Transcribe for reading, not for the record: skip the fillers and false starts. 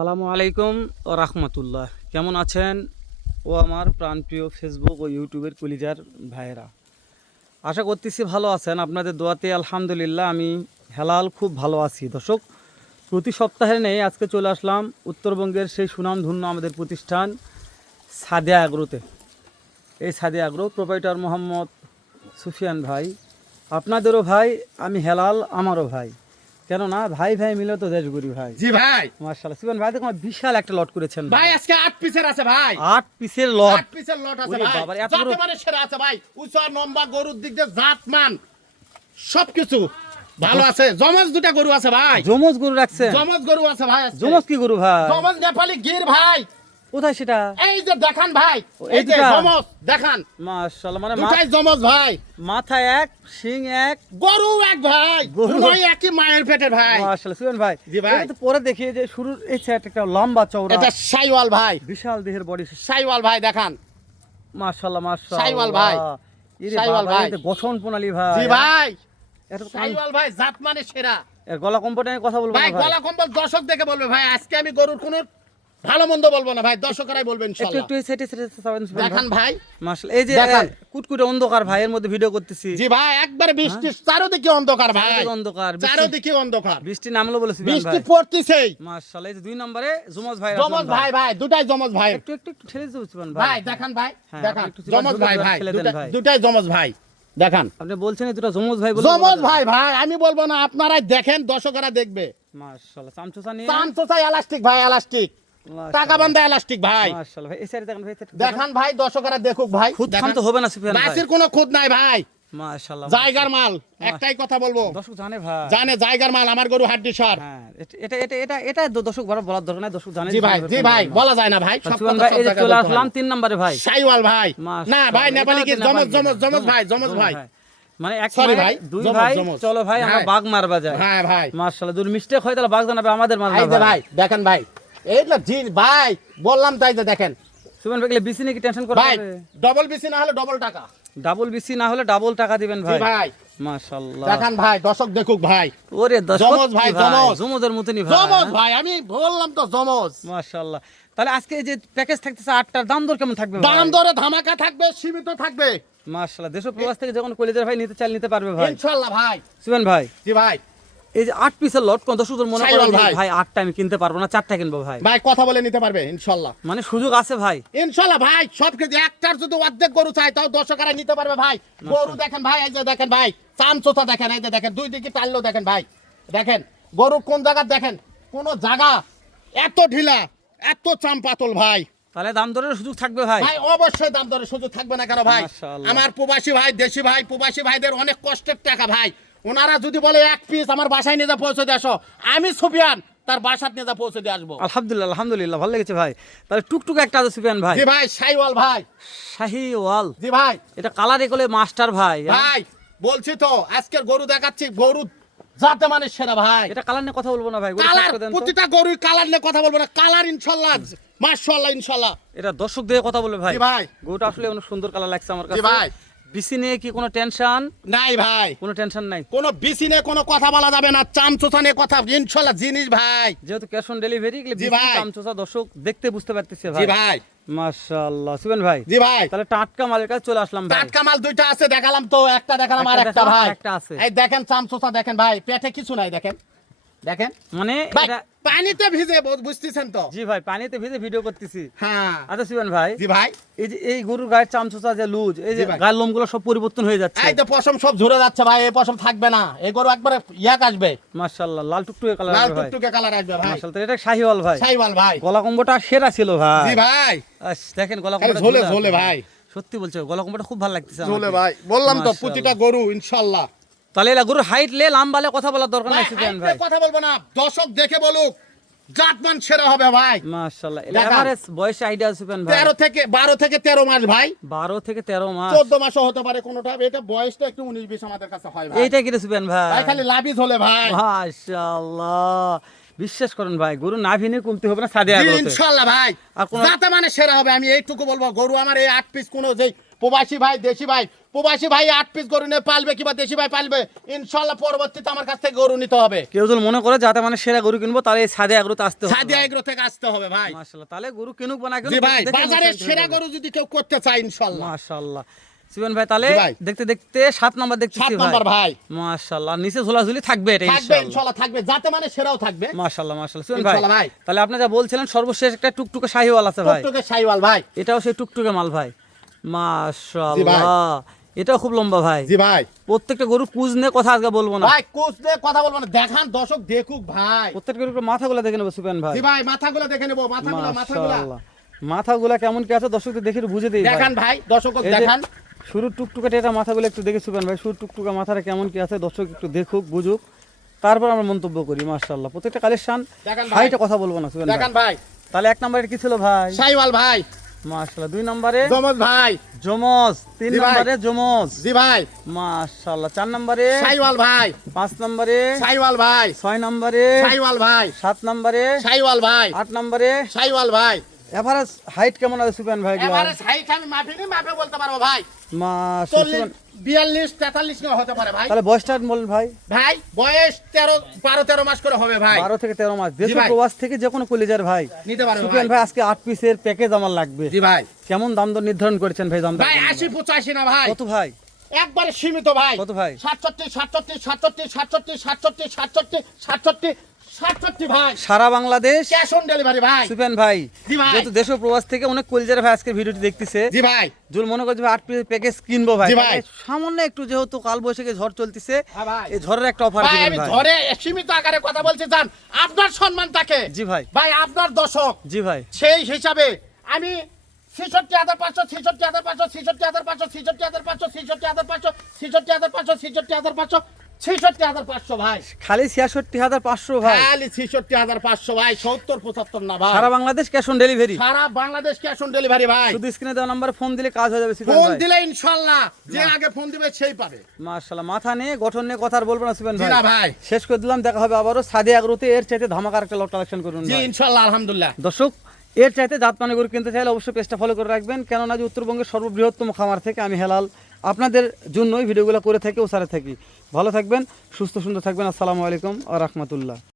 আসসালামু আলাইকুম ও রাহমাতুল্লাহ। কেমন আছেন ও আমার প্রাণপ্রিয় ফেসবুক ও ইউটিউবের কলিজার ভাইয়েরা? আশা করতেছি ভালো আছেন। আপনাদের দোয়াতে আলহামদুলিল্লাহ আমি হেলাল খুব ভালো আছি। দর্শক, প্রতি সপ্তাহে নেই আজকে চলে আসলাম উত্তরবঙ্গের সেই সুনামধন্য আমাদের প্রতিষ্ঠান সাদিয়া অ্যাগ্রোতে। এই সাদিয়া অ্যাগ্রো প্রোপাইটার মোহাম্মদ সুফিয়ান ভাই, আপনাদেরও ভাই, আমি হেলাল আমারও ভাই। কেননা ভাই ভাই মিলে তো দেশ গড়ি ভাই। জি ভাই, মাশাআল্লাহ, সুফিয়ান ভাই দেখো বিশাল একটা লট করেছেন ভাই আজকে 8 পিসের আছে ভাই, 8 পিসের লট। 8 পিসের লট আছে ওরে ভাই, বাবারে, এত বড়! যাতে মানে সেরা আছে ভাই, উঁচা লম্বা গরুর দিক দিয়ে জাতমান সবকিছু ভালো আছে। জমজ দুটা গরু আছে ভাই, জমজ গরু রাখছেন? জমজ গরু আছে ভাই আজকে। জমজ কি গরু ভাই? জমজ নেপালি গির ভাই। কোথায় সেটা? এই যে দেখান ভাই, এই এই যে দুটা? জমজ দেখান, মাশাআল্লাহ, মানে দুটাই জমজ ভাই। মাথা এক, শিং এক, গরু এক ভাই, গরু দুটোই একই মায়ের পেটের ভাই। মাশাআল্লাহ। সুফিয়ান ভাই, জি ভাই। এটা তো পরে দেখি যে শুরুর এই সাইড একটা লম্বা চওড়া, এটা সাইওয়াল ভাই, বিশাল দেহের বডি। সাইওয়াল ভাই দেখান। মাশাআল্লাহ মাশাআল্লাহ, সাইওয়াল ভাই, ইরে সাইওয়াল বাবা, ভাই। এটা গঠন প্রণালী ভাই। জি ভাই, এটা তো সাইওয়াল ভাই জাত মানে সেরা এর গলা কম্পটা নিয়ে কথা বলবো না ভাই। ভাই। গলা কম্বল দর্শক দেখে বলবে ভাই, আজকে আমি গরুর কোনো ভালো মন্দ বলবো না ভাই, দর্শকরাই বলবেন একটু ইনশাআল্লাহ। একটু এই সাইডে সাইডে চাবেন সুফিয়ান দেখান ভাই। ভাই, মাশাআল্লাহ, এই যে দেখান। কুটকুটে অন্ধকার ভাই, এর মধ্যে ভিডিও করতেছি। জি ভাই, একবারে বৃষ্টি চারোদিকে অন্ধকার ভাই, চারদিকে অন্ধকার, চারোদিকে অন্ধকার, বৃষ্টি নামলো বলে সুফিয়ান বৃষ্টি ভাই। পড়তিছেই। মাশাআল্লাহ, এই যে 2 নম্বরে জমজ ভাই জমজ ভাই ভাই, দুটাই জমজ ভাই একটু একটু একটু ঠেলে দিতে সুফিয়ান ভাই। দেখান ভাই, হ্যাঁ, দেখান আপনি একটু জমজ দূরে ভাই দূরে ভাই, ফেলে দেন ভাই। দুটাই জমজ ভাই দেখান। আপনি বলছেন এই দুটো জমজ ভাই বলে? জমজ ভাই ভাই, আমি বলবো না, আপনারাই দেখেন, দর্শকরা দেখবে। মাশাআল্লাহ, চামচোচা নিয়ে চামচোচাই এলাস্টিক ভাই, এলাস্টিক টাকা বান্ধা এলাস্টিক ভাই। মাশাআল্লাহ ভাই, এই সাইডে দেখেন ভাই, দেখান ভাই, দর্শকরা দেখুক ভাই। খুদ খান তো হবে না সুফিয়ান ভাই। বাসির কোনো খুদ নাই ভাই, মাশাআল্লাহ, জায়গার মাল। একটাই কথা বলবো, দর্শক জানে ভাই, জানে জায়গার মাল, আমার গরু হাড্ডি সার। হ্যাঁ, এটা এটা এটা এটা দর্শক বলার দরকার নাই, দর্শক জানে। জি ভাই, জি ভাই, বলা যায় না ভাই, সব সুফিয়ান কথা ভাই, সব এই যে জায়গায় চলে বলতে আসলাম হয়। 3 নম্বরে ভাই, সাইওয়াল ভাই। না মাশাআল্লাহ, ভাই, নেপালি কি এটা জমজ নেপালি জমজ জমজ ভাই, জমজ জমজ ভাই। মানে এক Sorry মায়ের ভাই, দুই জমজ, ভাই। জমজ। চলো ভাই, আমরা হ্যাঁ। বাঘ মারবা যাই। হ্যাঁ ভাই, মাশাআল্লাহ, যদি মিস্টেক হয় তাহলে বাঘ জানাবে, আমাদের মারবে এই যে না ভাই। ভাই, দেখেন ভাই, এইটা জি ভাই, বললাম তাই যে দেখেন সুফিয়ান ভাই, গেলে বিসি নাকি টেনশন করা ভাই, হবে? ডবল বিসি না হলে ডবল টাকা। ডাবল বিসি না হলে ডাবল টাকা দিবেন জি ভাই। ভাই, মাশাআল্লাহ, দেখান ভাই, দর্শক দেখুক ভাই। ওরে দর্শক, জমজ ভাই, কি জমজ। জমজের মতনই ভাই। জমজ ভাই, আমি বললাম তো জমজ। মাশাআল্লাহ, তাহলে আজকে এই যে প্যাকেজ থাকতেছে 8টার দাম দর কেমন থাকবে ভাই? দাম দরে ধামাকা থাকবে, সীমিত থাকবে মাশাআল্লাহ, দেশ ও প্রবাস থেকে যখন কলিজার ভাই নিতে চাইলে নিতে পারবে ভাই। ইনশাআল্লাহ ভাই। সুফিয়ান ভাই, জি ভাই, এই যে 8 পিসের লট কোন দর্শকদের মনে করে সাইওয়াল যে ভাই। ভাই 8টা আমি কিনতে পারবো না, 4টা কিনবো ভাই, ভাই কথা বলে নিতে পারবে ইনশাআল্লাহ। মানে সুযোগ আছে ভাই? ইনশাআল্লাহ ভাই, সব কিছু একটার যদি অর্ধেক গরু চাই তাও দর্শকরা নিতে পারবে ভাই। গরু দেখেন ভাই, এই যে দেখেন ভাই, চামচোচা দেখেন, এই যে দেখেন, দুই দিকে টাললো দেখেন ভাই, দেখেন গরু কোন জায়গা, দেখেন কোন জায়গা এত ঢিলা, এত চাম পাতল ভাই। তাহলে দাম দরের সুযোগ থাকবে ভাই? ভাই অবশ্যই দাম দরের সুযোগ থাকবে না কেন ভাই? মাশাআল্লাহ। আমার প্রবাসী ভাই, দেশি ভাই, প্রবাসী ভাইদের অনেক কষ্টের টাকা ভাই। ওনারা যদি বলে এক পিস আমার বাসায় নিয়ে যা পৌঁছে দিয়ে আসো, আমি সুফিয়ান তার বাসায় নিয়ে যা পৌঁছে দিয়ে আসবো। আলহামদুলিল্লাহ আলহামদুলিল্লাহ, ভালো লেগেছে ভাই। তাহলে টুকটুক একটা আছে সুফিয়ান ভাই, জি ভাই, সাইওয়াল ভাই। শাহিওয়াল, জি ভাই, এটা কালার এগুলো মাস্টার ভাই। ভাই বলছি তো, আজকের গরু দেখাচ্ছি, গরু যাতে মানে সেরা ভাই। এটা কালার নিয়ে কথা বলবো না ভাই, গরু কালার, শেষ করে দেন তো। প্রতিটা গরুর কালার নিয়ে কথা বলবো না, কালার ইনশাআল্লাহ, মাশাআল্লাহ ইনশাআল্লাহ। এটা দর্শক দিয়ে কথা বলবে ভাই। জি ভাই, গরুটা আসলে অনেক সুন্দর কালার লাগছে আমার জি কাছে। ভাই, বিসি নিয়ে কি কোনো টেনশন? নাই ভাই, কোনো টেনশন নাই, কোনো বিসি নিয়ে কোনো কথা বলা যাবে না, চামচোচা নিয়ে কথা ইনশাআল্লাহ জিনিস ভাই। যেহেতু ক্যাশ অন ডেলিভারি, জি ভাই। চামচোচা দর্শক দেখতে বুঝতে পারতেছে জি ভাই। ভাই, মাশাআল্লাহ সুবেন ভাই, জি ভাই, তাহলে টাটকা মালের কাছে চলে আসলাম ভাই। টাটকা মাল দুইটা আছে, দেখালাম তো, একটা দেখালাম আর একটা একটা দেখালাম, ভাই। একটা আছে। এই দেখেন চামচোচা দেখেন ভাই, পেটে কিছু নাই, দেখেন দেখেন মানে ভাই, এটা, পানিতে ভিজে, বুঝতেছেন তো? জি ভাই, পানিতে ভিজে ভিডিও করতেছি। হ্যাঁ, আচ্ছা সুবেন ভাই, জি ভাই, এই যে এই গরুর গায়ের চামচোচা যে লুজ, এই যে জি ভাই। গায়ের লোমগুলো সব পরিবর্তন হয়ে যাচ্ছে। এই তো পশম সব ঝরে যাচ্ছে ভাই, এই পশম থাকবে না, এই গরু একবারে ইয়াক আসবে, মাশাআল্লাহ, লাল টুকটুকে কালার লাল ভাই। টুকটুকে কালার আসবে ভাই। মাশাআল্লাহ, এটা শাহিওয়াল ভাই। সাইওয়াল ভাই, গলা কম্বটা সেরা ছিল ভাই। জি ভাই, দেখেন গলা খালি কম্বটা ঝোলে ঝুলে ঝোলে আছে। ভাই, সত্যি বলছো, গলা কম্বটা খুব ভালো লাগতেছে ঝোলে আমাকে। ভাই, বললাম তো মাশাআল্লাহ। প্রতিটা গরু ইনশাআল্লাহ। তাহলে এলা গরুর হাইট লে লাম্বালে কথা বলার দরকার নাই ভাই, সুফিয়ান আজকে ভাই। কথা বলবো না, দর্শক দেখে বলুক, জাতমান সেরা হবে ভাই। মাশাআল্লাহ, দেখান। এভারেজ বয়স আইডিয়া সুফিয়ান ভাই 12 থেকে 13 মাস ভাই, 12 থেকে 13 মাস। 14 মাসও হতে পারে কোনোটা, এটা বয়সটা একটু 19-20 আমাদের কাছে হয় ভাই। এইটা কি রে সুফিয়ান ভাই? ভাই খালি লাভিজ হলে ভাই। মাশাআল্লাহ, বিশ্বাস করেন ভাই, গরু নাভিনে কমতে হবে না সাদিয়া জি গরুতে। ইনশাআল্লাহ ভাই, আর কোনো- যাতে মানে সেরা হবে, আমি এইটুকু বলবো। গরু আমার এই 8 পিস কোনো যেই প্রবাসী ভাই দেশি ভাই, প্রবাসী ভাই 8 পিস গরু নিয়ে পালবে কিংবা দেশি ভাই পালবে, ইনশাআল্লাহ পরবর্তীতে আমার কাছ থেকে গরু নিতে হবে। কেউ যদি মনে করে যাতে মানে সেরা গরু কিনবো তাহলে এই সাদে এগ্রোতে আসতে হবে। সাদিয়া এগ্রো থেকে আসতে হবে ভাই। মাশাআল্লাহ, তাহলে গরু কিনুক বা না জি কিনুক ভাই, দেখে বাজারের নিতে সেরা হবে। গরু যদি কেউ করতে চায় ইনশাআল্লাহ। মাশাআল্লাহ সুবেন ভাই, তাহলে জি ভাই। দেখতে দেখতে 7 নাম্বার দেখতেছি 7 ভাই। নাম্বার ভাই মাশাআল্লাহ, নিচে ঝোলাঝুলি থাকবে এটা থাকবে ইনশাআল্লাহ। ইনশাআল্লাহ, থাকবে যাতে মানে সেরাও থাকবে মাশাআল্লাহ মাশাআল্লাহ সুবেন ইনশাআল্লাহ ভাই, ভাই। তাহলে আপনি যা বলছিলেন সর্বশেষ একটা টুকটুকে শাহিওয়াল আছে ভাই, টুকটুকে শাইওয়াল ভাই। এটাও সেই টুকটুকে মাল ভাই। মাশাআল্লাহ, এটাও খুব লম্বা ভাই। জি ভাই, প্রত্যেকটা গরু কুজ নিয়ে কথা আজকে বলবো না ভাই কোচ দিয়ে কথা বলবো না, দেখান দর্শক দেখুক ভাই। প্রত্যেকটা গরুর মাথাগুলো দেখে নেবো সুবেন ভাই। জি ভাই, মাথাগুলো দেখে নেবো, মাথাগুলো মাশাআল্লাহ, মাথাগুলা কেমন কি আছে দর্শকদের দেখে একটু বুঝে দিই ভাই। দেখান ভাই, দর্শক এই যে দেখান। শুরুর টুকটুকাটা এটা মাথাগুলো একটু দেখে সুবেন ভাই, শুরুর টুকটুকা মাথাটা কেমন কি আছে দর্শক একটু দেখুক বুঝুক, তারপর আমরা মন্তব্য করি। মাশাআল্লাহ, প্রত্যেকটা কালেকশন দেখান ভাই। হাইটা কথা বলবো না সুবেন ভাই। দেখান ভাই, তাহলে 1 নম্বরে কি ছিল ভাই? শাইওয়াল ভাই। মাশাআল্লাহ, 2 নম্বরে জমজ ভাই। জমজ, 3 জি ভাই। নম্বরে জমজ, জি ভাই, মাশাআল্লাহ, 4 নম্বরে শাইওয়াল ভাই। 5 নম্বরে শাইওয়াল ভাই। 6 নম্বরে শাইওয়াল ভাই। 7 নম্বরে শাইওয়াল ভাই। 8 নম্বরে। শাইওয়াল ভাই। এভারেজ হাইট কেমন আছে সুবেন ভাই? এবারে হাইট আমি মাপিনি, মাপে বলতে পারবো ভাই। মাশাআল্লাহ, 40, 42, 43 নিয়ে হতে পারে ভাই। তাহলে বয়সটা বলেন ভাই। ভাই বয়স 12-13 মাস করে হবে ভাই। 12 থেকে 13 মাস, দেশ জি ও ভাই। প্রবাস থেকে যে কোনো কলিজার ভাই নিতে পারবে সুফিয়ান ভাই। ভাই, আজকে 8 পিসের প্যাকেজ আমার লাগবে। জি ভাই। কেমন দাম দর নির্ধারণ করেছেন ভাই? দাম ভাই 80-85 না ভাই, কত ভাই? একবারে সীমিত ভাই। কত ভাই? 67, 67, 67, 67, 67, 67, 67, 67 ভাই। সারা বাংলাদেশ ক্যাশ অন ডেলিভারি ভাই। সুফিয়ান ভাই, জি ভাই। যেহেতু দেশ ও প্রবাস থেকে অনেক কলিজার ভাই আজকে ভিডিওটি দেখতেছে, জি ভাই। যদি মনে করছে ভাই 8 পিসের প্যাকেজ কিনবো ভাই, জি ভাই। তাহলে সামান্য একটু, যেহেতু কাল বৈশাখী ঝড় চলতেছে, হ্যাঁ ভাই। এই ঝড়ের একটা অফার ভাই দিবেন আমি ভাই। ধরে সীমিত আকারে কথা বলছি, জান আপনার সম্মান থাকে। জি ভাই। ভাই আপনার দর্শক, জি ভাই। সেই হিসাবে আমি 66,500, 66,500, 66,500, 66,500, 66,500, 66,500, 66,500, 66,500 ভাই। খালি 66,500 ভাই। খালি 66,500 ভাই, 70-75 না ভাই। সারা বাংলাদেশ ক্যাশ অন ডেলিভারি। সারা বাংলাদেশ ক্যাশ অন ডেলিভারি ভাই। শুধু স্ক্রিনে দেওয়া নাম্বারে ফোন দিলে কাজ হয়ে যাবে সুফিয়ান ফোন ভাই। দিলে ইনশাআল্লাহ যে আগে ফোন দিবে সেই পাবে। মাশাআল্লাহ, মাথা নিয়ে গঠন নিয়ে কথা আর বলবো না সুফিয়ান জি ভাই। না ভাই। শেষ করে দিলাম, দেখা হবে আবারও সাদি আগ্রোতে, এর চাইতে ধামাকার একটা লট কালেকশন করুন জি ভাই। ইনশাআল্লাহ, আলহামদুলিল্লাহ। দর্শক, এর চাইতে জাতমানের গরু কিনতে চাইলে অবশ্যই পেজটা ফলো করে রাখবেন, কেননা যে উত্তরবঙ্গের সর্ববৃহত্তম খামার থেকে আমি হেলাল আপনাদের জন্যই ভিডিওগুলো করে থাকি ও সারে থাকি। ভালো থাকবেন, সুস্থ সুন্দর থাকবেন। আসসালামু আলাইকুম ওয়া রাহমাতুল্লাহ।